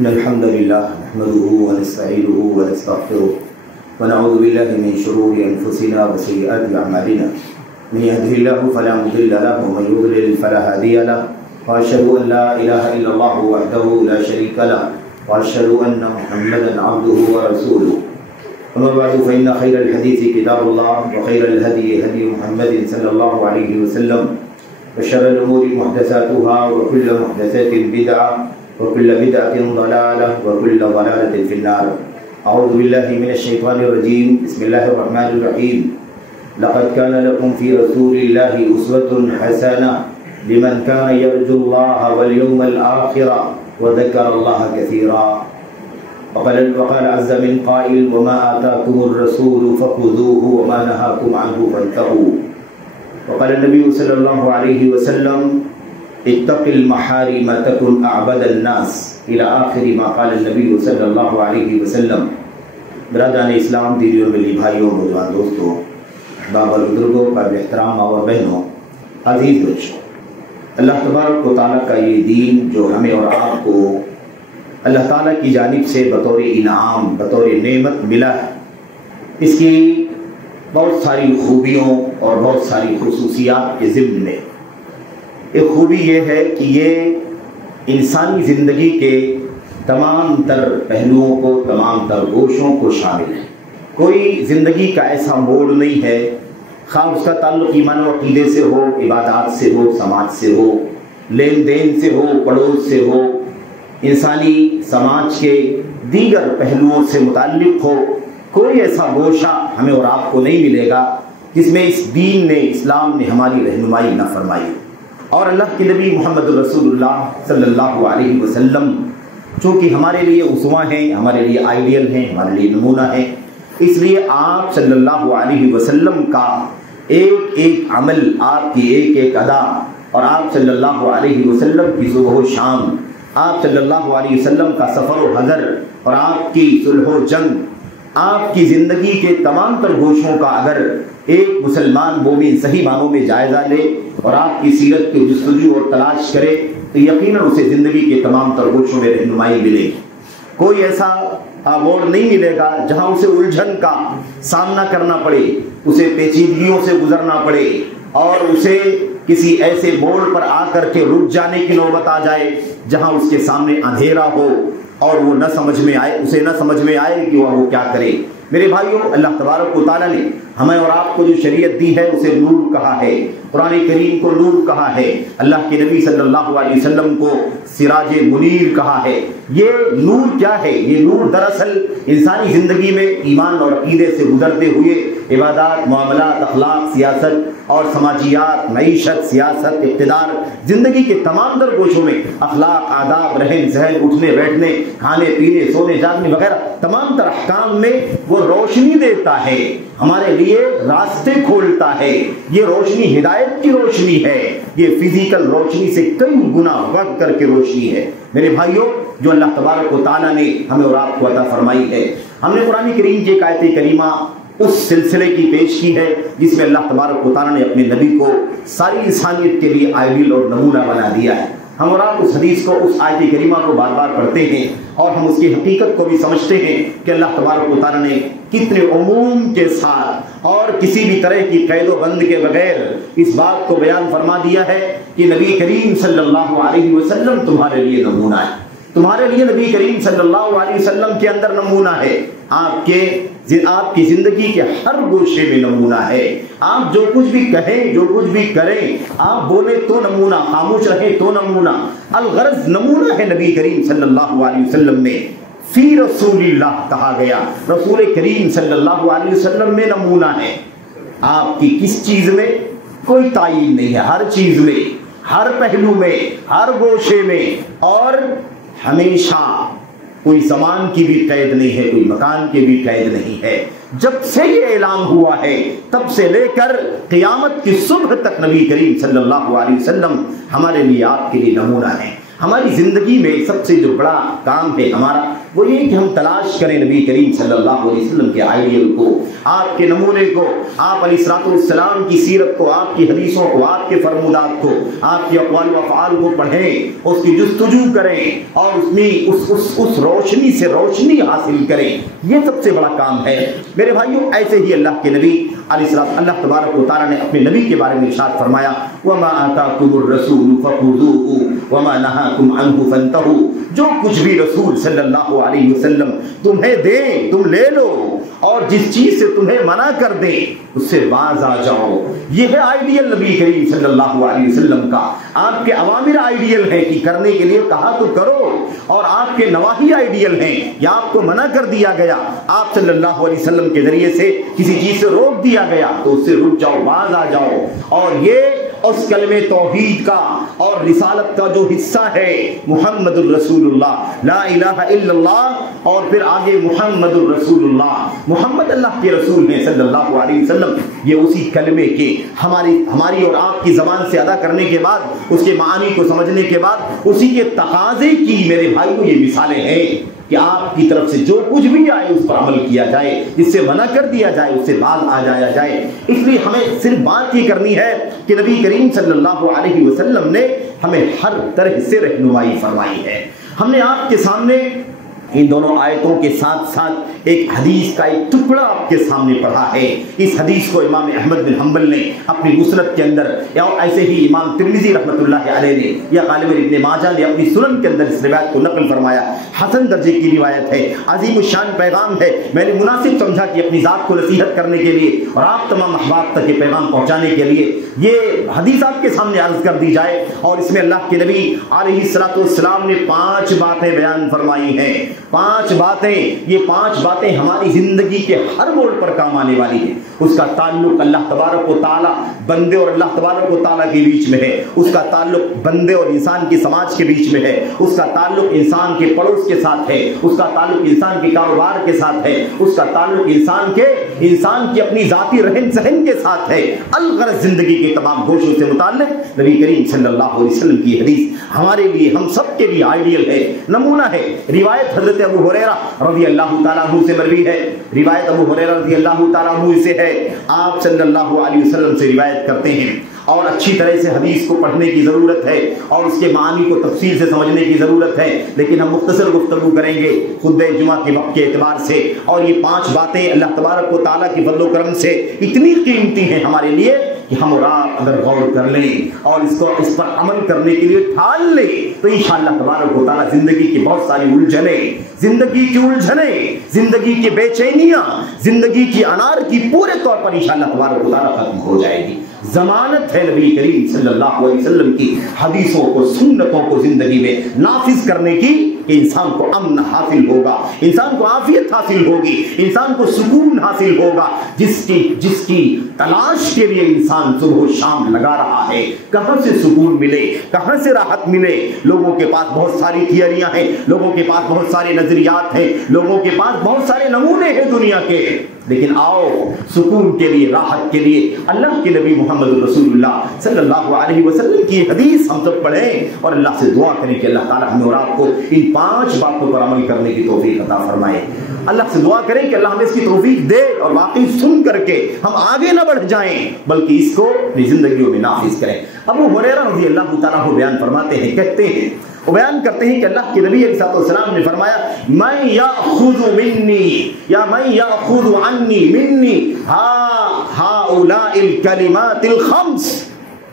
إن الحمد لله نحمده ونستعينه ونستغفره ونعوذ بالله من شرور أنفسنا وسيئات أعمالنا من يهده الله فلا مضل له ومن يضلل فلا هادي له وأشهد أن لا إله إلا الله وحده لا شريك له وأشهد أن محمدا عبده ورسوله أما بعد فإن خير الحديث كتاب الله وخير الهدي هدي محمد صلى الله عليه وسلم وشر الأمور محدثاتها وكل محدثة بدعة وكل بدعة ضلالة وكل ضلالة في النار. أعوذ بالله من الشيطان الرجيم. بسم الله الرحمن الرحيم. لقد كان لكم في رسول الله أسوة حسنة لمن كان يرجو الله واليوم الآخر وذكر الله كثيرا. وقال عز من قائل وما آتاكم الرسول فخذوه وما نهاكم عنه فانتهوا. وقال النبي صلى الله عليه وسلم اتق المحارم تكن اعبد الناس الى آخر ما قال النبی صلی اللہ علیہ وسلم. برادران اسلام، دینی اور ملی بھائیوں، نوجوان دوستوں، احباب اور بزرگوں، قابل احترام ماں اور بہنوں، عزیز بچوں، اللہ تبارک و تعالیٰ کا یہ دین جو ہمیں اور آپ کو اللہ تعالیٰ کی جانب سے بطور انعام، بطور نعمت ملا ہے، اس کی بہت ساری خوبیوں اور بہت ساری خصوصیات کے ضمن میں ایک خوبی یہ ہے کہ یہ انسانی زندگی کے تمام تر پہلوؤں کو، تمام تر گوشوں کو شامل ہے. کوئی زندگی کا ایسا موڑ نہیں ہے، خواہ اس کا تعلق ایمان و عقیدے سے ہو، عبادات سے ہو، سماج سے ہو، لین دین سے ہو، پڑوس سے ہو، انسانی سماج کے دیگر پہلوؤں سے متعلق ہو، کوئی ایسا گوشہ ہمیں اور آپ کو نہیں ملے گا جس میں اس دین نے، اسلام نے ہماری رہنمائی نہ فرمائی. اور اللہ کے نبی محمد رسول اللہ صلی اللہ علیہ وسلم چونکہ ہمارے لیے اسوہ ہیں، ہمارے لیے آئیڈیل ہیں، ہمارے لیے نمونہ ہیں، اس لیے آپ صلی اللہ علیہ وسلم کا ایک ایک عمل، آپ کی ایک ایک ادا، اور آپ صلی اللہ علیہ وسلم کی صبح و شام، آپ صلی اللہ علیہ وسلم کا سفر و حضر، اور آپ کی صلح و جنگ، آپ کی زندگی کے تمام تر گوشوں کا اگر ایک مسلمان مومن صحیح معنوں میں جائزہ لے اور آپ کی سیرت کی جستجو اور تلاش کرے تو یقیناً اسے زندگی کے تمام تر گوشوں میں رہنمائی ملے گی. کوئی ایسا موڑ نہیں ملے گا جہاں اسے الجھن کا سامنا کرنا پڑے، اسے پیچیدگیوں سے گزرنا پڑے، اور اسے کسی ایسے موڑ پر آ کر کے رک جانے کی نوبت آ جائے جہاں اس کے سامنے اندھیرا ہو اور وہ نہ سمجھ میں آئے، اسے نہ سمجھ میں آئے کہ وہ کیا کرے. میرے بھائیوں، اللہ تبارک و تعالیٰ نے ہمیں اور آپ کو جو شریعت دی ہے اسے نور کہا ہے، قرآن کریم کو نور کہا ہے، اللہ کے نبی صلی اللہ علیہ وسلم کو سراج منیر کہا ہے. یہ نور کیا ہے؟ یہ نور دراصل انسانی زندگی میں ایمان اور عقیدے سے گزرتے ہوئے عبادات، معاملات، اخلاق، سیاست اور سماجیات، معیشت، سیاست، اقتدار، زندگی کے تمام تر گوشوں میں اخلاق، آداب، رہن سہن، اٹھنے بیٹھنے، کھانے پینے، سونے جاگنے وغیرہ تمام تر احکام میں وہ روشنی دیتا ہے، ہمارے لیے راستے کھولتا ہے. یہ روشنی ہدایت کی روشنی ہے، یہ فزیکل روشنی سے کئی گنا بڑھ کر کے روشنی ہے. میرے بھائیوں، جو اللہ تبارک و تعالیٰ نے ہمیں اور آپ کو عطا فرمائی ہے، ہم نے قرآن کریم کی ایک آیت کریمہ اس سلسلے کی پیش کی ہے جس میں اللہ تبارک و تعالیٰ نے اپنے نبی کو ساری انسانیت کے لیے آئیڈیل اور نمونہ بنا دیا ہے. ہم اور آپ اس حدیث کو، اس آیت کریمہ کو بار بار پڑھتے ہیں اور ہم اس کی حقیقت کو بھی سمجھتے ہیں کہ اللہ تبارک و تعالیٰ نے کتنے عموم کے ساتھ اور کسی بھی طرح کی قید و بند کے بغیر اس بات کو بیان فرما دیا ہے کہ نبی کریم صلی اللہ علیہ وسلم تمہارے لیے نمونہ ہے. تمہارے لیے نبی کریم صلی اللہ علیہ وسلم کے اندر نمونہ ہے، آپ کی زندگی کے ہر گوشے میں نمونہ ہے. آپ جو کچھ بھی کہیں، جو کچھ بھی کریں، آپ بولیں تو نمونہ، خاموش رہیں تو نمونہ. الغرض نمونہ ہے نبی کریم صلی اللہ علیہ وسلم میں. فی رسول اللہ کہا گیا، رسول کریم صلی اللہ علیہ وسلم میں نمونہ ہے. آپ کی کس چیز میں کوئی تعین نہیں ہے، ہر چیز میں، ہر پہلو میں، ہر گوشے میں، اور ہمیشہ کوئی زمان کی بھی قید نہیں ہے، کوئی مکان کی بھی قید نہیں ہے. جب سے یہ اعلان ہوا ہے تب سے لے کر قیامت کی صبح تک نبی کریم صلی اللہ علیہ وسلم ہمارے لیے، آپ کے لیے نمونہ ہے. ہماری زندگی میں سب سے جو بڑا کام ہے ہمارا وہ یہ کہ ہم تلاش کریں نبی کریم صلی اللہ علیہ وسلم کے آئیڈیل کو، آپ کے نمونے کو، آپ علیہ الصلوۃ والسلام کی سیرت کو، آپ کی حدیثوں کو، آپ کے فرمودات کو، آپ کے اقوال و افعال کو پڑھیں، اس کی جستجو کریں اور اس میں اس روشنی سے روشنی حاصل کریں۔ یہ سب سے بڑا کام ہے میرے بھائیوں۔ ایسے ہی اللہ کے نبی علیہ السلام، اللہ تبارک و تعالیٰ نے اپنے نبی کے بارے میں ارشاد فرمایا وَمَا آتَاكُمُ الرَّسُولُ فَخُذُوهُ وَمَا نَهَاكُمْ عَنْهُ فَانْتَهُوا، جو کچھ بھی رسول صلی اللہ علیہ وسلم تمہیں دیں تم لے لو، اور جس چیز سے تمہیں منع کر دیں اس سے باز آ جاؤ۔ یہ ہے آئیڈیل نبی کریم صلی اللہ علیہ وسلم کا۔ آپ کے اوامر آئیڈیل ہیں کہ کرنے کے لیے کہا تو کرو، اور آپ کے نواہی آئیڈیل ہیں یا آپ کو منع کر دیا گیا، آپ صلی اللہ علیہ وسلم کے ذریعے سے کسی چیز سے روک دیا گیا تو اس سے رک جاؤ، باز آ جاؤ۔ اور یہ اس کلمہ توحید کا اور رسالت کا جو حصہ ہے محمد الرسول اللہ، لا الہ الا اللہ، اور پھر آگے محمد الرسول اللہ، محمد اللہ کے رسول ہیں صلی اللہ علیہ وسلم، یہ اسی کلمے کے ہماری اور آپ کی زبان سے ادا کرنے کے بعد، اس کے معانی کو سمجھنے کے بعد اسی کے تقاضے کی میرے بھائیوں یہ مثالیں ہیں کہ آپ کی طرف سے جو کچھ بھی آئے اس پر عمل کیا جائے، جس سے منع کر دیا جائے اس سے باز آ جایا جائے۔ اس لیے ہمیں صرف بات یہ کرنی ہے کہ نبی کریم صلی اللہ علیہ وسلم نے ہمیں ہر طرح سے رہنمائی فرمائی ہے۔ ہم نے آپ کے سامنے ان دونوں آیتوں کے ساتھ ساتھ ایک حدیث کا ایک ٹکڑا آپ کے سامنے پڑھا ہے۔ اس حدیث کو امام احمد بن حنبل نے اپنی مسند کے اندر، یا ایسے ہی امام ترمذی رحمۃ اللہ علیہ نے، یا غالباً ابن ماجہ نے اپنی سنن کے اندر اس روایت کو نقل فرمایا۔ حسن درجے کی روایت ہے، عظیم الشان پیغام ہے۔ میں نے مناسب سمجھا کہ اپنی ذات کو نصیحت کرنے کے لیے اور آپ تمام احباب تک یہ پیغام پہنچانے کے لیے یہ حدیث آپ کے سامنے عرض کر دی جائے۔ اور اس میں اللہ کے نبی علیہ الصلوۃ والسلام نے 5 باتیں بیان فرمائی ہیں۔ 5 باتیں، یہ 5 باتیں ہماری زندگی کے ہر موڑ پر کام آنے والی ہیں۔ اس کا تعلق اللہ تبارک و تعالیٰ بندے اور اللہ تبارک و تعالیٰ کے بیچ میں ہے، اس کا تعلق بندے اور انسان کی سماج کے بیچ میں ہے، اس کا تعلق انسان کے پڑوس کے ساتھ ہے، اس کا تعلق انسان کے کاروبار کے ساتھ ہے، اس کا تعلق انسان کی اپنی ذاتی رہن سہن کے ساتھ ہے۔ الغرض زندگی کے تمام گوشوں سے متعلق نبی کریم صلی اللہ علیہ وسلم کی حدیث ہمارے لیے، ہم سب کے لیے آئیڈیل ہے، نمونہ ہے۔ روایت حضرت ابو ہریرہ رضی اللہ تعالیٰ عنہ سے مروی ہے، روایت ابو ہریرہ رضی اللہ تعالیٰ عنہ سے ہے، آپ صلی اللہ علیہ وسلم سے روایت کرتے ہیں، اور اچھی طرح سے حدیث کو پڑھنے کی ضرورت ہے اور اس کے معانی کو تفصیل سے سمجھنے کی ضرورت ہے، لیکن ہم مختصر گفتگو کریں گے خطبہ جمعہ کے وقت کے اعتبار سے۔ اور یہ 5 باتیں اللہ تبارک و تعالیٰ کی فضل و کرم سے اتنی قیمتی ہیں ہمارے لیے کہ ہم اور آپ اگر غور کر لیں اور اس پر عمل کرنے کے لیے ٹھان لیں تو انشاءاللہ تبارک و تعالیٰ زندگی کی بہت ساری الجھنیں، زندگی کی بے چینیاں، زندگی کی انار کی پورے طور پر انشاءاللہ تبارک و تعالیٰ ختم ہو جائے گی۔ ضمانت ہے نبی کریم صلی اللہ علیہ وسلم کی حدیثوں کو، سنتوں کو زندگی میں نافذ کرنے کی، کہ انسان کو امن حاصل ہوگا، انسان کو عافیت حاصل ہوگی، انسان کو سکون حاصل ہوگا، جس کی تلاش کے لیے انسان صبح و شام لگا رہا ہے۔ کہاں سے سکون ملے، کہاں سے راحت ملے؟ لوگوں کے پاس بہت ساری تھیوریاں ہیں، لوگوں کے پاس بہت سارے نظریات ہیں، لوگوں کے پاس بہت سارے نمونے ہیں دنیا کے، لیکن آؤ سکون کے لیے، راحت کے لیے اللہ کے نبی محمد رسول اللہ صلی اللہ علیہ وسلم کی حدیث ہم سب پڑھیں اور اللہ سے دعا کریں کہ اللہ تعالیٰ ہمیں اور آپ کو ان 5 باتوں پر عمل کرنے کی توفیق عطا فرمائے۔ اللہ سے دعا کریں کہ اللہ ہمیں اس کی توفیق دے اور واقعی سن کر کے ہم آگے نہ بڑھ جائیں بلکہ اس کو اپنی زندگیوں میں نافذ کریں۔ ابو ہریرہ رضی اللہ تعالیٰ عنہ بیان فرماتے ہیں، کہتے ہیں، وہ بیان کرتے ہیں کہ اللہ کے نبی علیہ السلام نے فرمایا من یأخذ منی یا من یأخذ عنی منی ہؤلاء الکلمات الخمس۔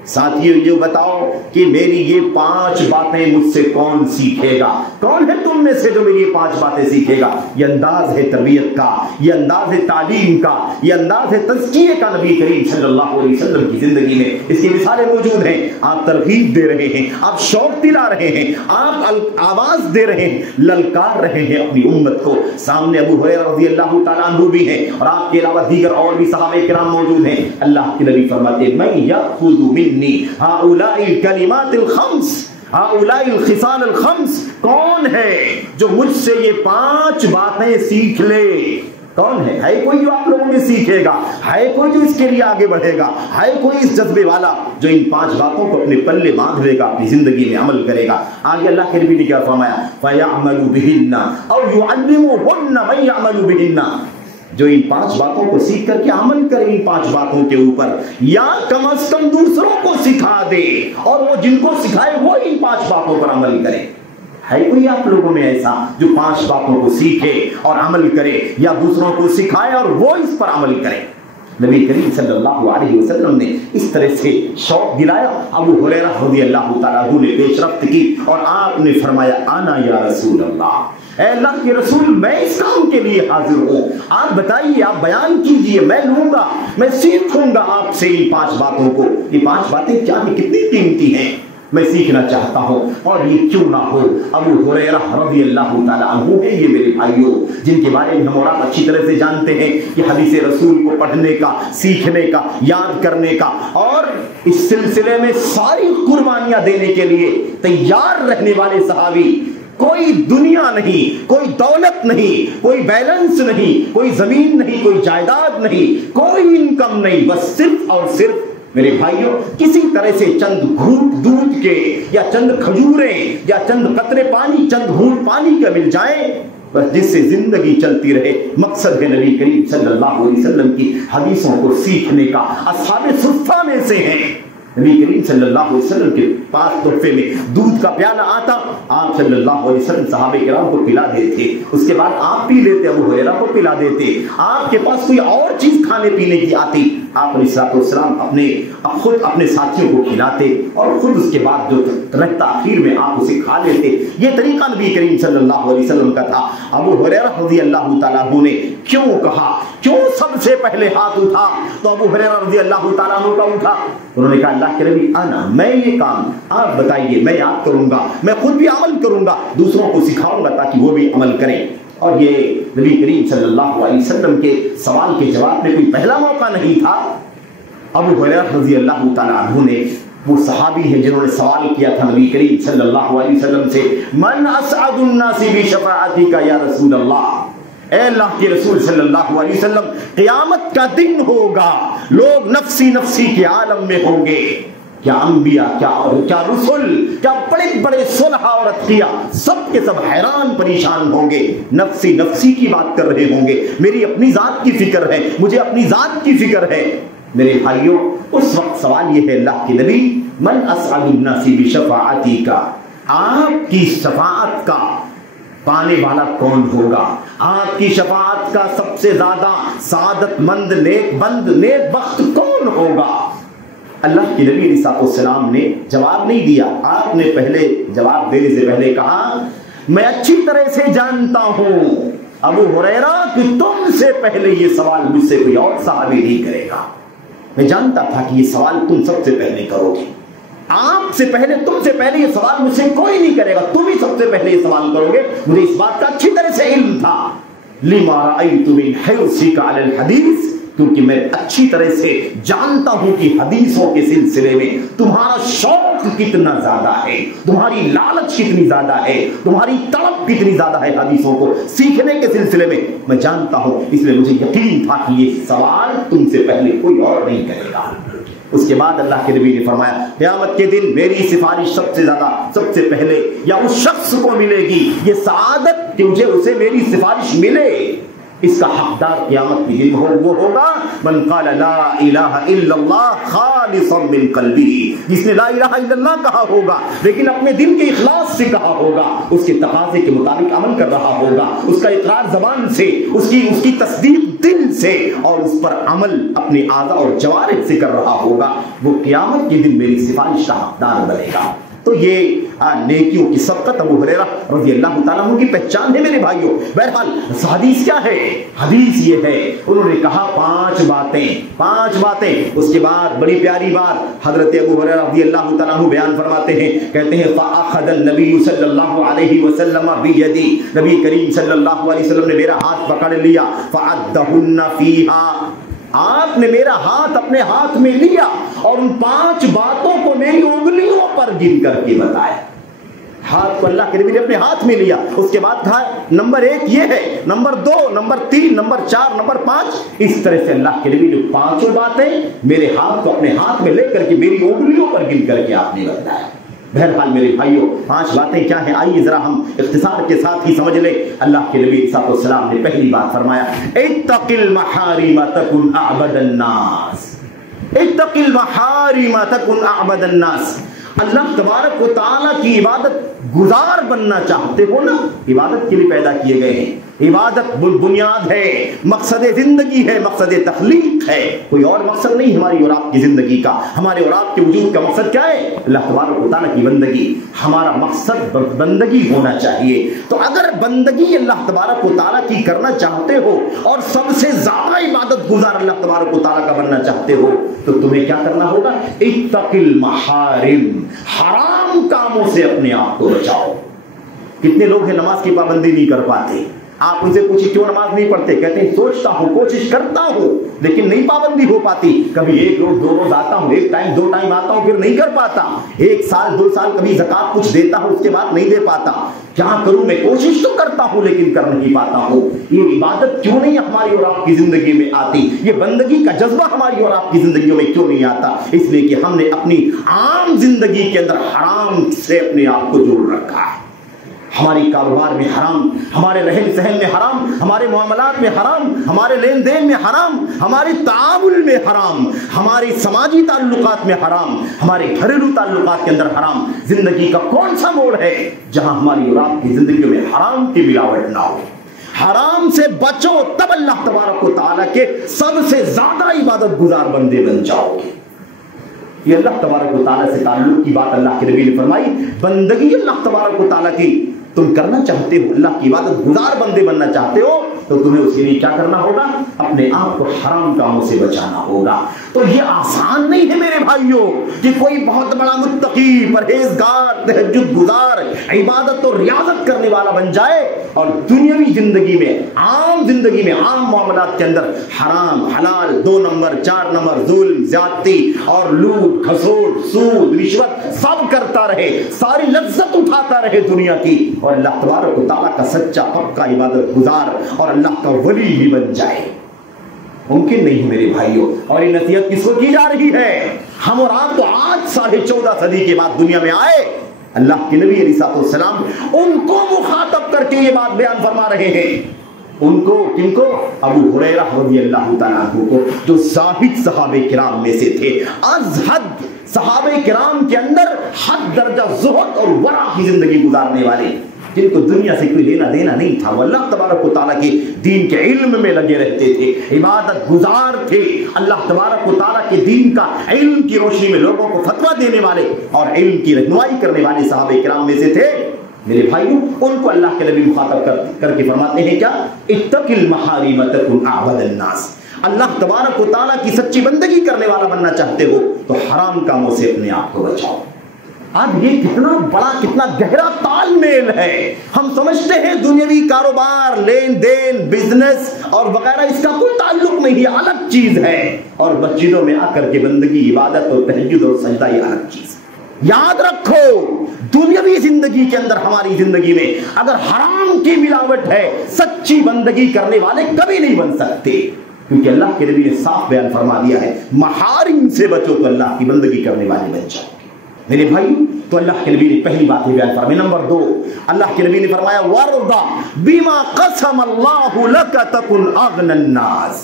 ساتھیو یہ بتاؤ کہ میری یہ 5 باتیں مجھ سے کون سیکھے گا؟ کون ہے تم میں سے جو میری یہ 5 باتیں سیکھے گا؟ یہ انداز ہے تربیت کا، یہ انداز ہے تعلیم کا، یہ انداز ہے تزکیے کا نبی کریم صلی اللہ علیہ وسلم کی زندگی میں۔ اس کی مثالیں موجود ہیں، آپ ترغیب دے رہے ہیں، آپ شوق دلا رہے ہیں، آپ آواز دے رہے ہیں، للکار رہے ہیں اپنی امت کو۔ سامنے ابو ہریرہ رضی اللہ تعالیٰ عنہ بھی ہیں اور آپ کے علاوہ دیگر اور بھی صحابہ کرام موجود ہیں۔ اللہ کے نبی فرماتے ہیں من یأخذ منی ہؤلاء الکلمات الخمس، ہؤلاء الخصال الخمس، کون ہے جو مجھ سے یہ 5 باتیں سیکھ لے؟ کون ہے کوئی جو آپ لوگوں میں سیکھے گا؟ ہے کوئی جو اس کے لیے آگے بڑھے گا؟ ہے کوئی اس جذبے والا جو ان 5 باتوں کو اپنے پلے باندھ لے گا، اپنی زندگی میں عمل کرے گا؟ آگے اللہ کے نبی نے کیا فرمایا؟ فَيَعْمَلُ بِهِنَّ أَوْ يُعَلِّمُهُنَّ مَن يَعْمَلُ بِهِنَّ، جو ان 5 باتوں کو سیکھ کر کے عمل کرے ان 5 باتوں کے اوپر، یا کم از کم دوسروں کو سکھا دے، اور وہ جن کو سکھائے وہ ان 5 باتوں پر عمل کرے۔ ہے کوئی آپ لوگوں میں ایسا جو 5 باتوں کو سیکھے اور عمل کرے، یا دوسروں کو سکھائے اور وہ اس پر عمل کرے؟ نبی کریم صلی اللہ علیہ وسلم نے اس طرح سے شوق دلایا۔ ابو ہریرہ رضی اللہ تعالیٰ عنہ نے پیش رفت کی اور آپ نے فرمایا انا یا رسول اللہ، اے اللہ کے رسول میں اس کام کے لیے حاضر ہوں، آپ بتائیے، آپ بیان کیجئے، میں لوں گا، میں سیکھوں گا آپ سے ان 5 باتوں کو۔ یہ 5 باتیں کیا ہیں، کتنی قیمتی ہیں، میں سیکھنا چاہتا ہوں، اور یہ کیوں نہ ہو ابو ہریرہ رضی اللہ تعالیٰ عنہ ہے یہ میرے بھائیوں، جن کے بارے میں ہم اور آپ اچھی طرح سے جانتے ہیں کہ حدیث رسول کو پڑھنے کا، سیکھنے کا، یاد کرنے کا، اور اس سلسلے میں ساری قربانیاں دینے کے لیے تیار رہنے والے صحابی۔ کوئی دنیا نہیں، کوئی دولت نہیں، کوئی بیلنس نہیں، کوئی زمین نہیں، کوئی جائیداد نہیں، کوئی انکم نہیں، بس صرف اور صرف میرے بھائیوں کسی طرح سے چند گھونٹ دودھ کے، یا چند کھجوریں، یا چند قطرے پانی، چند گھونٹ پانی کا مل جائے، بس جس سے زندگی چلتی رہے۔ مقصد ہے نبی کریم صلی اللہ علیہ وسلم کی حدیثوں کو سیکھنے کا۔ اصحاب صفہ میں سے ہیں، نبی کریم صلی اللہ علیہ وسلم کے پاس تحفے میں دودھ کا پیالہ آتا، آپ صلی اللہ علیہ وسلم صحابہ کرام کو پلا دیتے، اس کے بعد آپ پی لیتے، ابو ہریرہ کو پلا دیتے۔ آپ کے پاس کوئی اور چیز کھانے پینے کی آتی، آپ علیہ السلام خود اپنے ساتھیوں کو کھلاتے، اور خود اس کے بعد جو رہتا آخر میں آپ اسے کھا لیتے۔ یہ طریقہ نبی کریم صلی اللہ علیہ وسلم کا تھا۔ ابو ہریرہ رضی اللہ تعالیٰ عنہ نے کیوں کہا، کیوں سب سے پہلے ہاتھ اٹھا تو ابو ہریرہ رضی اللہ تعالیٰ عنہ کا اٹھا؟ انہوں نے کہا اللہ کے نبی انا، میں یہ کام آپ بتائیے، میں یاد کروں گا، میں خود بھی عمل کروں گا، دوسروں کو سکھاؤں گا تاکہ وہ بھی عمل کریں۔ اور یہ نبی کریم صلی اللہ علیہ وسلم کے سوال کے جواب میں کوئی پہلا موقع نہیں تھا۔ ابو ہریرہ رضی اللہ تعالیٰ عنہ نے، وہ صحابی ہیں جنہوں نے سوال کیا تھا نبی کریم صلی اللہ علیہ وسلم سے، من اسعد الناس بشفاعتک یا رسول اللہ، اے اللہ کے رسول صلی اللہ علیہ وسلم، قیامت کا دن ہوگا، لوگ نفسی نفسی کے عالم میں ہوں گے، کیا انبیاء، کیا رسول، کیا بڑے بڑے صلحاء اور اتقیاء، سب کے سب حیران پریشان ہوں گے، نفسی نفسی کی بات کر رہے ہوں گے، میری اپنی ذات کی فکر ہے، مجھے اپنی ذات کی فکر ہے۔ میرے بھائیوں اس وقت سوال یہ ہے اللہ کے نبی، من اسعد الناس بشفاعتک، آپ کی شفاعت کا پانے والا کون ہوگا؟ آپ کی شفاعت کا سب سے زیادہ سعادت مند، نیک بند، نیک بخت کون ہوگا؟ اللہ کے نبی علیہ السلام نے جواب نہیں دیا، آپ نے پہلے جواب دینے سے پہلے کہا میں اچھی طرح سے جانتا ہوں ابو ہریرہ کہ تم سے پہلے یہ سوال مجھ سے کوئی اور صحابی نہیں کرے گا، میں جانتا تھا کہ یہ سوال تم سب سے پہلے کرو گے، آپ سے پہلے، تم سے پہلے یہ سوال مجھ سے کوئی نہیں کرے گا، تم ہی سب سے پہلے یہ سوال کرو گے، مجھے اس بات کا اچھی طرح سے علم تھا۔ لما رأيت من حرصك على الحديث، کیونکہ میں اچھی طرح سے جانتا ہوں کہ حدیثوں کے سلسلے میں تمہارا شوق کتنا زیادہ ہے، تمہاری لالچ کتنی زیادہ ہے، تمہاری طلب کتنی زیادہ ہے حدیثوں کو سیکھنے کے سلسلے میں جانتا ہوں، اس لیے مجھے یقین تھا کہ یہ سوال تم سے پہلے کوئی اور نہیں کرے گا۔ اس کے بعد اللہ کے نبی نے فرمایا قیامت کے دن میری سفارش سب سے زیادہ، سب سے پہلے یا اس شخص کو ملے گی یہ سعادت کہ مجھے اسے میری سفارش ملے، اس کا حقدار قیامت کے دن وہ ہوگا من قال لا الہ الا اللہ خالصا من قلبہ، جس نے لا الہ الا اللہ کہا ہوگا لیکن اپنے دل کے اخلاص سے کہا ہوگا، اس کے تقاضے کے مطابق عمل کر رہا ہوگا، اس کا اقرار زبان سے، اس کی تصدیق دل سے، اور اس پر عمل اپنے اعضاء اور جوارح سے کر رہا ہوگا، وہ قیامت کے دن میری سفارش کا حقدار بنے گا۔ تو یہ نیکیوں کی سبقت ابو ہریرہ رضی اللہ تعالیٰ عنہ کی پہچان ہے میرے بھائیوں۔ بہرحال حدیث کیا ہے؟ حدیث یہ ہے، انہوں نے کہا 5 باتیں، اس کے بعد بڑی پیاری بات حضرت ابو ہریرہ رضی اللہ تعالیٰ عنہ بیان فرماتے ہیں، کہتے ہیں فأخذ النبی صلی اللہ علیہ وسلم بیدی، نبی کریم صلی اللہ علیہ وسلم نے میرا ہاتھ پکڑ لیا، فعدہن فیہا، آپ نے میرا ہاتھ اپنے ہاتھ میں لیا اور ان 5 باتوں کو میری انگلیوں پر گن کر کے بتایا۔ ہاتھ کو اللہ کے نبی نے اپنے ہاتھ میں لیا. اس کے بعد کہا نمبر 1 یہ ہے, نمبر 2, نمبر 3, نمبر 4, نمبر 5. اس طرح سے اللہ کے نبی نے 5 باتیں میرے ہاتھ کو اپنے ہاتھ میں لے کر کے میری انگلیوں پر گن کر کے آپ نے بتایا. بہرحال میرے بھائیوں 5 باتیں کیا ہیں, آئیے ذرا ہم اختصار کے ساتھ ہی سمجھ لیں. اللہ کے نبی صلی اللہ علیہ وسلم نے پہلی بات فرمایا اتق المحارم تکن اعبد الناس. اتق المحارم تکن اعبد الناس. اللہ تبارک و تعالیٰ کی عبادت گزار بننا چاہتے ہو نا, عبادت کے لیے پیدا کیے گئے ہیں. عبادت بنیاد ہے, مقصد زندگی ہے, مقصد تخلیق ہے, کوئی اور مقصد نہیں ہماری اور آپ کی زندگی کا. ہمارے اور آپ کے وجود کا مقصد کیا ہے؟ اللہ تبارک و تعالیٰ کی بندگی. ہمارا مقصد بندگی ہونا چاہیے. تو اگر بندگی اللہ تبارک و تعالیٰ کی کرنا چاہتے ہو اور سب سے زیادہ عبادت گزار اللہ تبارک و تعالیٰ کا بننا چاہتے ہو تو تمہیں کیا کرنا ہوگا؟ اتق المحارم, حرام کاموں سے اپنے آپ کو بچاؤ. کتنے لوگ ہیں نماز کی پابندی نہیں کر پاتے. آپ ان سے پوچھیں کیوں نماز نہیں پڑھتے؟ کہتے ہیں سوچتا ہوں, کوشش کرتا ہوں, لیکن نہیں پابندی ہو پاتی. کبھی 1 روز 2 روز آتا ہوں, 1 ٹائم 2 ٹائم آتا ہوں, پھر نہیں کر پاتا. 1 سال 2 سال کبھی زکات کچھ دیتا ہوں, اس کے بعد نہیں دے پاتا. کیا کروں میں؟ کوشش تو کرتا ہوں لیکن کر نہیں پاتا ہوں. یہ عبادت کیوں نہیں ہماری اور آپ کی زندگی میں آتی؟ یہ بندگی کا جذبہ ہماری اور آپ کی زندگیوں میں کیوں نہیں آتا؟ اس لیے کہ ہم نے اپنی عام زندگی کے اندر حرام سے اپنے آپ کو جوڑ رکھا ہے. ہماری کاروبار میں حرام, ہمارے رہن سہن میں حرام, ہمارے معاملات میں حرام, ہمارے لین دین میں حرام, ہمارے تعامل میں حرام, ہماری سماجی تعلقات میں حرام, ہمارے گھریلو تعلقات کے اندر حرام. زندگی کا کون سا موڑ ہے جہاں ہماری اور آپ کی زندگیوں میں حرام کی ملاوٹ نہ ہو؟ حرام سے بچو, تب اللہ تبارک و تعالیٰ کے سب سے زیادہ عبادت گزار بندے بن جاؤ گے. یہ اللہ تبارک و تعالیٰ سے تعلق کی بات اللہ کے نبی نے فرمائی. بندگی اللہ تبارک و تعالیٰ کی تم کرنا چاہتے ہو, اللہ کی عبادت گزار بندے بننا چاہتے ہو تو تمہیں اس کے لیے کیا کرنا ہوگا؟ اپنے آپ کو حرام کاموں سے بچانا ہوگا. تو یہ آسان نہیں ہے میرے بھائیوں کہ کوئی بہت بڑا متقی, پرہیزگار, تہجد گزار, عبادت اور ریاضت کرنے والا بن جائے اور دنیاوی زندگی میں, عام زندگی میں, عام معاملات کے اندر حرام حلال 2 نمبر 4 نمبر, ظلم زیادتی اور لوٹ کھسوٹ سود رشوت سب کرتا رہے, ساری لذت اٹھاتا رہے دنیا کی, اور اللہ تبارک و تعالیٰ کا سچا پکا عبادت گزار اور اللہ کا ولی بھی بن جائے. ممکن نہیں میرے بھائیوں. اور یہ نصیحت کس کو کی جا رہی ہے؟ ہم اور آپ تو آج 14.5 صدی کے بعد دنیا میں آئے. اللہ کے نبی علیہ السلام ان کو مخاطب کر کے یہ بات بیان فرما رہے ہیں. ان کو, کن کو؟ ابو ہریرہ رضی اللہ تعالیٰ عنہ کو, جو زاہد صحابہ کرام میں سے تھے, ازہد صحابہ کرام کے اندر حد درجہ زہد اور ورع کی زندگی گزارنے والے, جن کو دنیا سے کوئی لینا دینا نہیں تھا. وہ اللہ تبارک و تعالیٰ کے دین کے علم میں لگے رہتے تھے, عبادت گزار تھے. اللہ تبارک و تعالیٰ کے دین کا علم کی روشنی میں لوگوں کو فتویٰ دینے والے اور علم کی رہنمائی کرنے والے صحابہ کرام میں سے تھے. میرے بھائیوں ان کو اللہ کے نبی مخاطب کر کے فرماتے ہیں کیا؟ اتق المحارم تکن اعبد الناس. اللہ تبارک و تعالیٰ کی سچی بندگی کرنے والا بننا چاہتے ہو تو حرام کاموں سے اپنے آپ کو بچاؤ. اب یہ کتنا بڑا, کتنا گہرا تال میل ہے. ہم سمجھتے ہیں دنیاوی کاروبار, لین دین, بزنس اور وغیرہ اس کا کوئی تعلق نہیں, یہ الگ چیز ہے. اور مسجدوں میں آ کر کے بندگی, عبادت اور تہجد اور سجدہ یہ الگ چیز. یاد رکھو دنیاوی زندگی کے اندر, ہماری زندگی میں اگر حرام کی ملاوٹ ہے, سچی بندگی کرنے والے کبھی نہیں بن سکتے. کیونکہ اللہ کے نبی نے صاف بیان فرما دیا ہے محارم سے بچو تو اللہ کی بندگی کرنے والے بن جاؤ. میرے بھائی تو اللہ کے نبی نے پہلی بات یہ بیان فرمائی. نمبر 2, اللہ کے نبی نے فرمایا وَرْضَ بِمَا قَسَمَ اللَّهُ لَكَ تَكُنْ أَغْنَى النَّاسِ.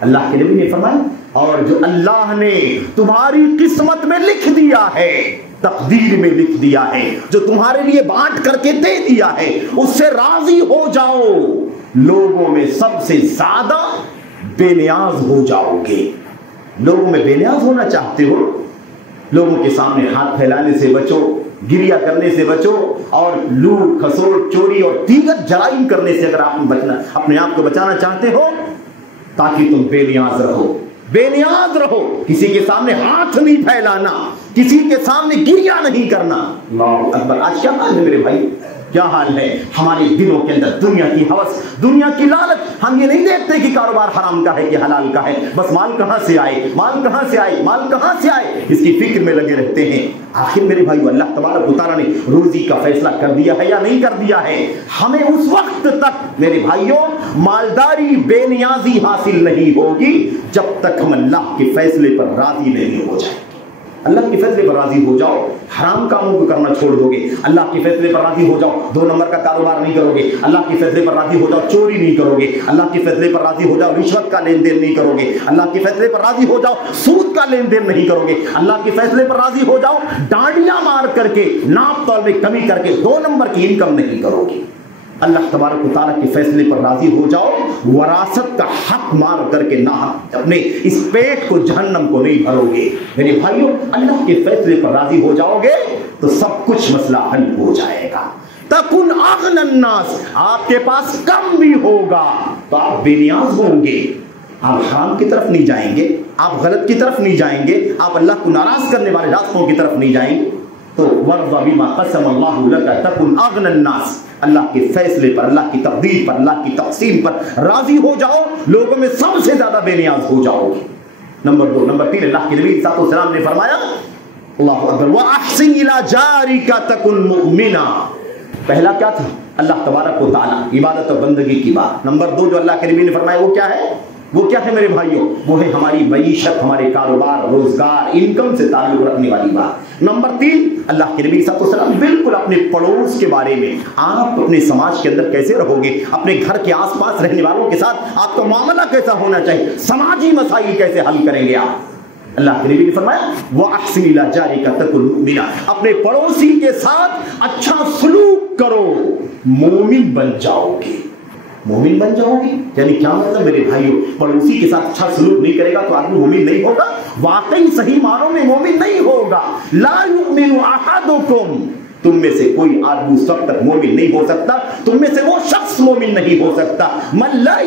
اللہ کے نبی نے فرمایا اور جو اللہ نے تمہاری قسمت میں لکھ دیا ہے, تقدیر میں لکھ دیا ہے, جو تمہارے لیے بانٹ کر کے دے دیا ہے, اس سے راضی ہو جاؤ. لوگوں میں سب سے زیادہ بے نیاز ہو جاؤ گے. لوگوں میں بے نیاز ہونا چاہتے ہو؟ لوگوں کے سامنے ہاتھ پھیلانے سے بچو, گریا کرنے سے بچو, اور لوٹ کھسوٹ چوری اور دیگر جرائم کرنے سے اگر آپ اپنے آپ کو بچانا چاہتے ہو تاکہ تم بے نیاز رہو. بے نیاز رہو, کسی کے سامنے ہاتھ نہیں پھیلانا, کسی کے سامنے گریا نہیں کرنا. اللہ اکبر. آج کیا حال ہے میرے بھائی؟ کیا حال ہے ہمارے دلوں کے اندر؟ دنیا کی ہوس، دنیا کی لالچ. ہم یہ نہیں دیکھتے کہ کاروبار حرام کا ہے کہ حلال کا ہے، بس مال کہاں سے آئے، مال کہاں سے آئے، مال کہاں سے آئے، اس کی فکر میں لگے رہتے ہیں. آخر میرے بھائیو اللہ تبارک و تعالیٰ نے روزی کا فیصلہ کر دیا ہے یا نہیں کر دیا ہے؟ ہمیں اس وقت تک میرے بھائیو مالداری بے نیازی حاصل نہیں ہوگی جب تک ہم اللہ کے فیصلے پر راضی نہیں ہو جائیں. اللہ کے فیصلے پر راضی ہو جاؤ، حرام کاموں کو کرنا چھوڑ دو گے. اللہ کے فیصلے پر راضی ہو جاؤ، 2 نمبر کا کاروبار نہیں کرو گے. اللہ کے فیصلے پر راضی ہو جاؤ، چوری نہیں کرو گے. اللہ کے فیصلے پر راضی ہو جاؤ، رشوت کا لین دین نہیں کرو گے. اللہ کے فیصلے پر راضی ہو جاؤ، سود کا لین دین نہیں کرو گے. اللہ کے فیصلے پر راضی ہو جاؤ، ڈانڈیاں مار کر کے، ناپ تول میں کمی کر کے 2 نمبر کی انکم نہیں کرو گے. اللہ تبارک و تعالیٰ کے فیصلے پر راضی ہو جاؤ، وراثت کا حق مار کر کے نہ اپنے اس پیٹ کو جہنم کو نہیں بھرو گے. میرے بھائیوں اللہ کے فیصلے پر راضی ہو جاؤ گے تو سب کچھ مسئلہ حل ہو جائے گا. تکن اغنى الناس، آپ کے پاس کم بھی ہوگا تو آپ بے نیاز ہوں گے. آپ حرام کی طرف نہیں جائیں گے، آپ غلط کی طرف نہیں جائیں گے، آپ اللہ کو ناراض کرنے والے راستوں کی طرف نہیں جائیں گے. تو وَرْضَ بِمَا قَسَمَ اللَّهُ لَكَ تَكُنْ أَغْنَى النَّاسِ، اللہ کے فیصلے پر، اللہ کی تقدیر پر، اللہ کی تقسیم پر راضی ہو جاؤ، لوگوں میں سب سے زیادہ بے نیاز ہو جاؤ گے. نمبر 2. نمبر 3 اللہ کے نبی صلی اللہ علیہ وسلم نے فرمایا اللہ اکبر وَأَحْسِنْ إِلَى جَارِكَ تَكُنْ مُؤْمِنًا. پہلا کیا تھا؟ اللہ تبارک و تعالیٰ، عبادت اور بندگی کی بات. نمبر 2 جو اللہ کے نبی نے فرمایا وہ کیا ہے؟ وہ کیا ہے میرے بھائیوں؟ وہ ہے ہماری معیشت، ہمارے کاروبار، روزگار، انکم سے تعلق رکھنے والی بات. نمبر 3 اللہ کے نبی صلی اللہ علیہ وسلم بالکل اپنے پڑوس کے بارے میں، آپ اپنے سماج کے اندر کیسے رہو گے، اپنے گھر کے آس پاس رہنے والوں کے ساتھ آپ کا معاملہ کیسا ہونا چاہیے، سماجی مسائل کیسے حل کریں گے آپ. اللہ کے نبی نے فرمایا وَأَحْسِنْ إِلَى جَارِكَ تَكُنْ مُؤْمِنًا، اپنے پڑوسی کے ساتھ اچھا سلوک کرو، مومن بن جاؤ گے. مومن بن جاؤ گے یعنی کیا مطلب میرے بھائیوں؟ پڑوسی کے ساتھ اچھا سلوک نہیں کرے گا تو آدمی مومن نہیں ہوگا، واقعی صحیح معنوں میں مومن نہیں ہوگا. لا يؤمن احدكم، تم میں سے کوئی آدمی اس وقت تک مومن نہیں ہو سکتا، تم میں سے وہ شخص مومن نہیں ہو سکتا من لا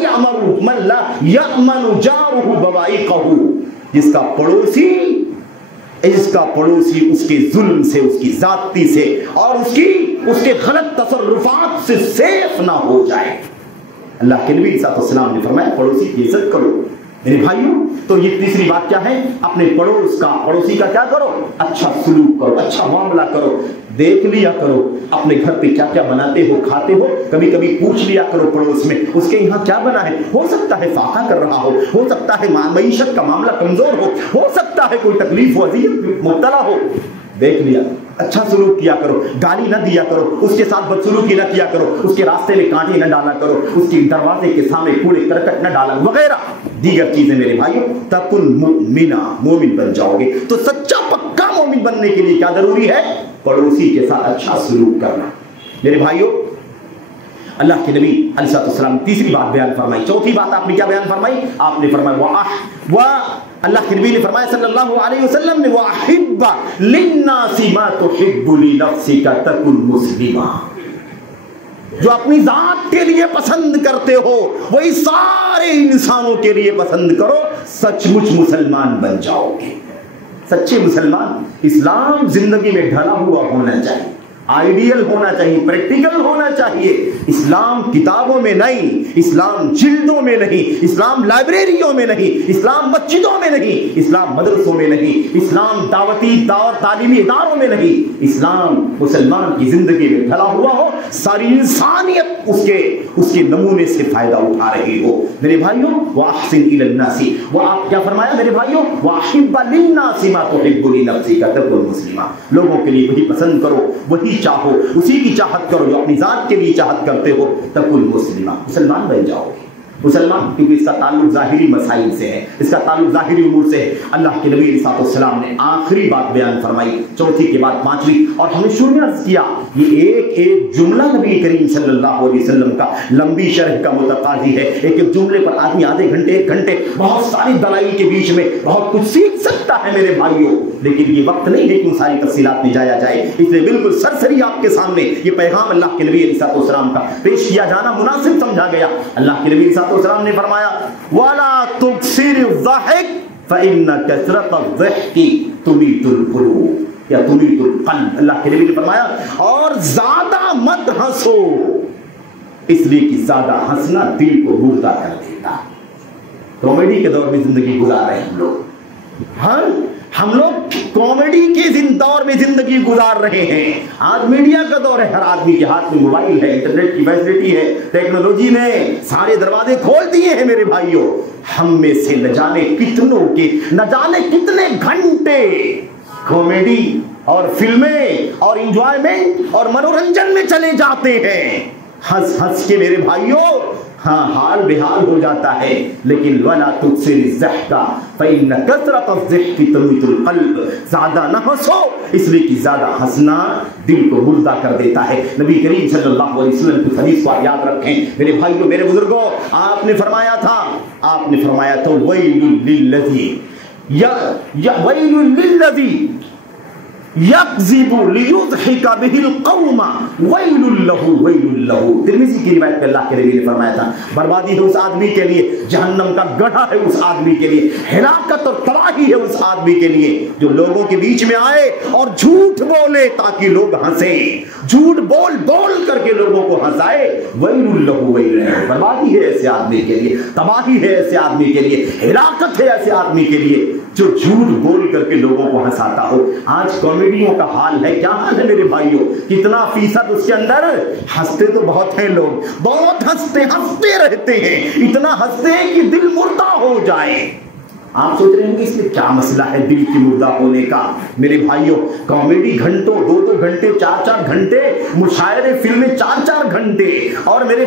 يأمن جاره بوائقه، جس کا پڑوسی اس کے ظلم سے، اس کی ذاتی سے اور اس کے غلط تصرفات سے سیف نہ ہو جائے. اللہ کے نبی صلی اللہ علیہ وسلم نے فرمایا پڑوسی کی عزت کرو. میرے بھائیوں تو یہ تیسری بات کیا ہے؟ اپنے پڑوسی کا کیا کرو؟ اچھا سلوک کرو، اچھا معاملہ کرو. دیکھ لیا کرو اپنے گھر پہ کیا کیا بناتے ہو، کھاتے ہو، کبھی کبھی پوچھ لیا کرو پڑوس میں اس کے یہاں کیا بنا ہے. ہو سکتا ہے فاقہ کر رہا ہو سکتا ہے معیشت کا معاملہ کمزور ہو سکتا ہے کوئی تکلیف ہو، اذیت مبتلا ہو. دیکھ لیا، اچھا سلوک کیا کرو، گالی نہ دیا کرو، اس کے ساتھ بدسلوکی نہ کیا کرو، اس کے راستے میں کانٹے نہ ڈالا کرو، اس کے دروازے کے سامنے کوڑے کرکٹ نہ ڈالا وغیرہ دیگر چیزیں. میرے بھائیوں تکن مؤمنا، مومن بن جاؤ گے. تو سچا پکا مومن بننے کے لیے کیا ضروری ہے؟ پڑوسی کے ساتھ اچھا سلوک کرنا. میرے بھائیوں اللہ کے نبی علیہ السلام تیسری بات بیان فرمائی. چوتھی بات آپ نے کیا بیان فرمائی؟ آپ نے فرمایا اللہ کے نبی نے فرمایا صلی اللہ علیہ وسلم نے وَأَحِبَّ لِلنَّاسِ مَا تُحِبُّ لِنَفْسِكَ تَكُنْ مُسْلِمًا. جو اپنی ذات کے لیے پسند کرتے ہو وہی سارے انسانوں کے لیے پسند کرو، سچ مچ مسلمان بن جاؤ گے. سچے مسلمان اسلام زندگی میں ڈھلا ہوا ہونا چاہیے، آئیڈیل ہونا چاہیے، پریکٹیکل ہونا چاہیے. اسلام کتابوں میں نہیں، اسلام جلدوں میں نہیں، اسلام لائبریریوں میں نہیں، اسلام مسجدوں میں نہیں، اسلام مدرسوں میں نہیں، اسلام تعلیمی اداروں میں نہیں. اسلام مسلمان کی زندگی میں ڈھلا ہوا ہو، ساری انسانیت اس کے نمونے سے فائدہ اٹھا رہی ہو. میرے بھائیوں وَأَحْسِنْ إِلَى النَّاسِ، وہ آپ کیا فرمایا میرے بھائیوں؟ وَأَحِبَّ لِلنَّاسِ مَا تُحِبُّ لِنَفْسِكَ تَكُنْ مُسْلِمًا. لوگوں کے لیے وہی پسند کرو، وہی چاہو، اسی کی چاہت کرو جو اپنی ذات کے لیے چاہت کرتے ہو. تکن مسلمہ، مسلمان بن جاؤ گے. مسلمان کیونکہ اس کا تعلق ظاہری مسائل سے ہے، اس کا تعلق ظاہری امور سے ہے. اللہ کے نبی صلی اللہ علیہ وسلم نے آخری بات بیان فرمائی، چوتھی کے بعد پانچویں، اور ہمیں شروع میں عرض کیا یہ ایک جملہ نبی کریم صلی اللہ علیہ وسلم کا لمبی شرح کا متقاضی ہے. ایک جملے پر آدمی آدھے گھنٹے ایک گھنٹے بہت ساری دلائل کے بیچ میں بہت کچھ سیکھ سکتا ہے میرے بھائیوں، لیکن یہ وقت نہیں ہے کہ ان ساری تفصیلات میں جایا جائے. اس لیے بالکل سرسری آپ کے سامنے یہ پیغام اللہ کے نبی علیہ السلام کا پیش کیا جانا مناسب سمجھا گیا. اللہ کے نبی صلی اللہ علیہ وسلم نے فرمایا وَلَا تُكْثِرِ الضَّحِكَ فَإِنَّ كَثْرَةَ الضَّحْكِ تُمِيتُ الْقُلُوبَ. یا تمیت القلب. اللہ کے نبی نے فرمایا اور زیادہ مت ہنسو، اس لیے کہ زیادہ ہنسنا دل کو مردہ کر دیتا. کامیڈی کے دور میں زندگی گزار رہے ہیں ہم لوگ. ہاں ہم لوگ کامیڈی کے دور میں زندگی گزار رہے ہیں. آج میڈیا کا دور ہے، ہر آدمی کے ہاتھ میں موبائل ہے، انٹرنیٹ کی فیسلٹی ہے، ٹیکنالوجی نے سارے دروازے کھول دیے ہیں. میرے بھائیوں، ہم میں سے نہ جانے کتنوں کے نہ جانے کتنے گھنٹے کامیڈی اور فلمیں اور انجوائمنٹ اور منورنجن میں چلے جاتے ہیں. ہنس ہنس کے میرے بھائیوں ہاں حال بحال ہو جاتا ہے. لیکن ولا تکثر الضحک فإن کثرة الضحک تمیت القلب. زیادہ نہ ہنسو، اس لیے کہ زیادہ ہنسنا دل کو مردہ کر دیتا ہے. نبی کریم صلی اللہ علیہ وسلم کی حدیث کو یاد رکھیں میرے بھائیوں، میرے بزرگوں. آپ نے فرمایا تھا ویل للذی ویل للذی یکذب لیضحک بہ القوم ویل لہ. ترمذی کی روایت میں اللہ کے نبی نے فرمایا تھا بربادی ہے اس آدمی کے لیے، جہنم کا گڑھا ہے اس آدمی کے لیے، ہلاکت اور تباہی ہے اس آدمی کے لیے جو لوگوں کے بیچ میں آئے اور جھوٹ بولے تاکہ لوگ ہنسیں، جھوٹ بول کر کے لوگوں کو ہنسائے. ویل لہ، بربادی ہے ایسے آدمی کے لیے، تباہی ہے ایسے آدمی کے لیے، ہلاکت ہے ایسے آدمی کے لیے جو جھوٹ بول کر کے لوگوں کو ہنساتا ہو. آج کامیڈیوں کا حال ہے، کیا حال ہے میرے بھائیوں؟ کتنا فیصد اس کے اندر ہنستے تو بہت ہیں لوگ، بہت ہنستے رہتے ہیں، اتنا ہنستے ہیں کہ دل مردہ ہو جائے. آپ سوچ رہے ہیں کہ اس میں کیا مسئلہ ہے دل کی مردہ ہونے کا؟ میرے بھائیوں، کامیڈی گھنٹوں، 2 گھنٹے، 4 گھنٹے، مشاعرے فلمیں 4 گھنٹے، اور میرے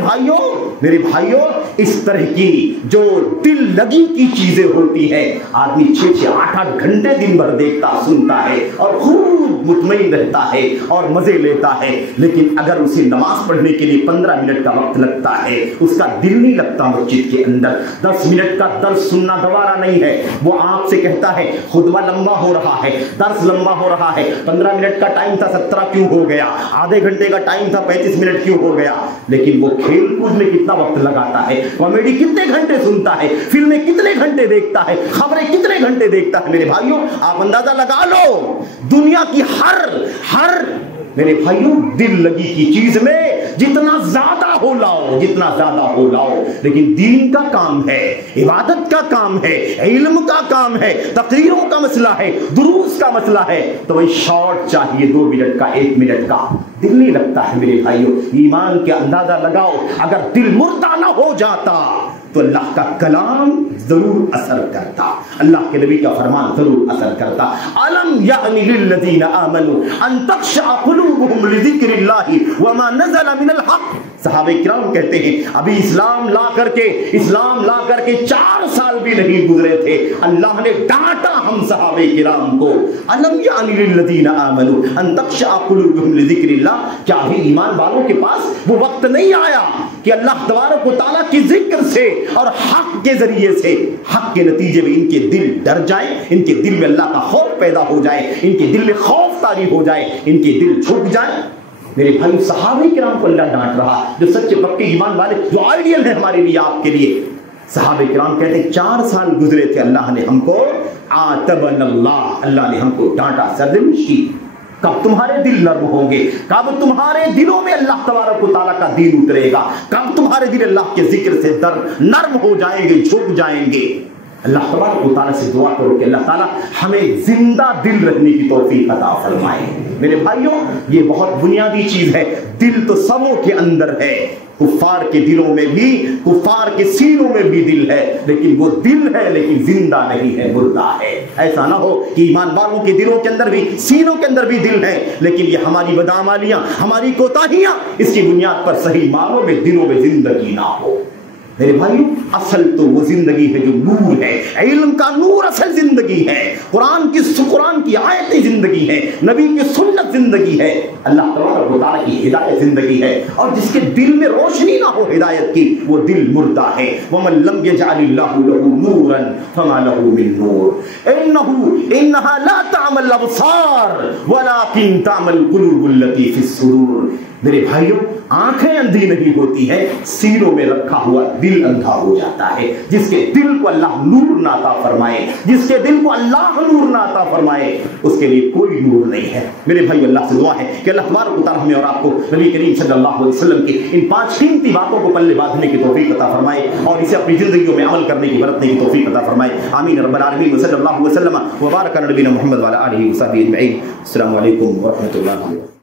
بھائیوں اس طرح کی جو دل لگی کی چیزیں ہوتی ہیں آدمی 6 8 گھنٹے دن بھر دیکھتا سنتا ہے اور خوب مطمئن رہتا ہے اور مزے لیتا ہے. لیکن اگر اسے نماز پڑھنے کے لیے 15 منٹ کا وقت لگتا ہے، اس کا دل نہیں لگتا مسجد کے اندر. 10 منٹ کا درس سننا گوارا نہیں ہے. وہ آپ سے کہتا ہے خطبہ لمبا ہو رہا ہے، درس لمبا ہو رہا ہے، 15 منٹ کا ٹائم تھا 17 کیوں ہو گیا، آدھے گھنٹے کا ٹائم تھا 35 منٹ کیوں ہو گیا. لیکن وہ کھیل کود میں کتنا وقت لگاتا ہے، کامیڈی کتنے گھنٹے سنتا ہے، فلمیں کتنے گھنٹے دیکھتا ہے، خبریں کتنے گھنٹے دیکھتا ہے. میرے بھائیوں آپ اندازہ لگا لو، دنیا کی ہر میرے بھائیوں دل لگی کی چیز میں جتنا زیادہ ہو لاؤ، لیکن دین کا کام ہے، عبادت کا کام ہے، علم کا کام ہے، تقریروں کا مسئلہ ہے، دروس کا مسئلہ ہے، تو وہی شارٹ چاہیے 2 منٹ کا، 1 منٹ کا. دل نہیں لگتا ہے میرے بھائیوں. ایمان کے اندازہ لگاؤ، اگر دل مردہ نہ ہو جاتا تو اللہ کا کلام ضرور اثر کرتا، اللہ کے نبی کا فرمان ضرور اثر کرتا. الم یعنی للذین آمنوا ان تخشع قلوبهم لذکر اللہ وما نزل من الحق. صحابہ کرام کہتے ہیں ابھی اسلام لا کر کے 4 سال بھی نہیں گزرے تھے، اللہ نے ڈانٹا ہم صحابہ کرام کو. الم یعنی للذین آمنوا ان تخشع قلوبهم لذکر اللہ. کیا ہی ایمان والوں کے پاس وہ وقت نہیں آیا کہ اللہ تبارک و تعالیٰ کی ذکر سے اور حق کے ذریعے سے، حق کے نتیجے میں ان کے دل ڈر جائیں، ان کے دل میں اللہ کا خوف پیدا ہو جائے، ان کے دل میں خوف طاری ہو جائے، ان کے دل جھک جائیں. میرے بھائی صحابہ کرام کو اللہ ڈانٹ رہا، جو سچے پکے ایمان والے، جو آئیڈیل ہے ہمارے لیے، آپ کے لیے. صحابہ کرام کہتے ہیں 4 سال گزرے تھے، اللہ نے ہم کو عاتبنا اللہ نے ہم کو ڈانٹا، سرزنش کی. کب تمہارے دل نرم ہوں گے، کب تمہارے دلوں میں اللہ تبارک و تعالیٰ کا دین اترے گا، کب تمہارے دل اللہ کے ذکر سے نرم ہو جائیں گے، جھک جائیں گے. اللہ تبارک و تعالیٰ سے دعا کرو کہ اللہ تعالیٰ ہمیں زندہ دل رہنے کی توفیق عطا فرمائے. میرے بھائیوں یہ بہت بنیادی چیز ہے. دل تو سبوں کے اندر ہے، کفار کے دلوں میں بھی، کفار کے سینوں میں بھی دل ہے، لیکن وہ دل ہے لیکن زندہ نہیں ہے، مردہ ہے. ایسا نہ ہو کہ ایمان والوں کے دلوں کے اندر بھی، سینوں کے اندر بھی دل ہے، لیکن یہ ہماری بدعمالیاں، ہماری کوتاہیاں، اس کی بنیاد پر صحیح معنوں میں دلوں میں زندگی نہ ہو. میرے بھائیوں اصل تو وہ زندگی ہے جو نور ہے، علم کا نور اصل زندگی ہے، قرآن کی آیتیں زندگی ہے، نبی کی سنت زندگی ہے، اللہ تبارک و تعالیٰ کی ہدایت زندگی ہے. اور جس کے دل میں روشنی نہ ہو ہدایت کی، وہ دل مردہ ہے. وَمَن لَّمْ يَجْعَلِ اللَّهُ لَهُ نُورًا فَمَا لَهُ مِن نُّورٍ إِنَّهَا لَا تَعْمَى الْأَبْصَارُ وَلَٰكِن تَعْمَى الْقُلُوبُ الَّتِي فِي الصُّدُورِ. میرے بھائیوں آنکھیں اندھی نہیں ہوتی ہیں، سینوں میں رکھا ہوا دل اندھا ہو جاتا ہے۔ جس کے دل کو اللہ نور نہ عطا فرمائے، جس کے دل کو اللہ نور نہ عطا فرمائے، اس کے لیے کوئی نور نہیں ہے۔ میرے بھائی اللہ سے دعا ہے کہ اللہ تبارک و تعالی ہمیں اور آپ کو نبی کریم صلی اللہ علیہ وسلم کی ان 5 قیمتی باتوں کو پلے باندھنے کی توفیق عطا فرمائے اور اسے اپنی زندگیوں میں عمل کرنے کی برتنے کی توفیق عطا فرمائے۔ آمین رب العالمین صلی اللہ علیہ وسلم وبارک علی نبینا محمد وعلی آلہ وصحبہ اجمعین۔ السلام علیکم ورحمۃ اللہ۔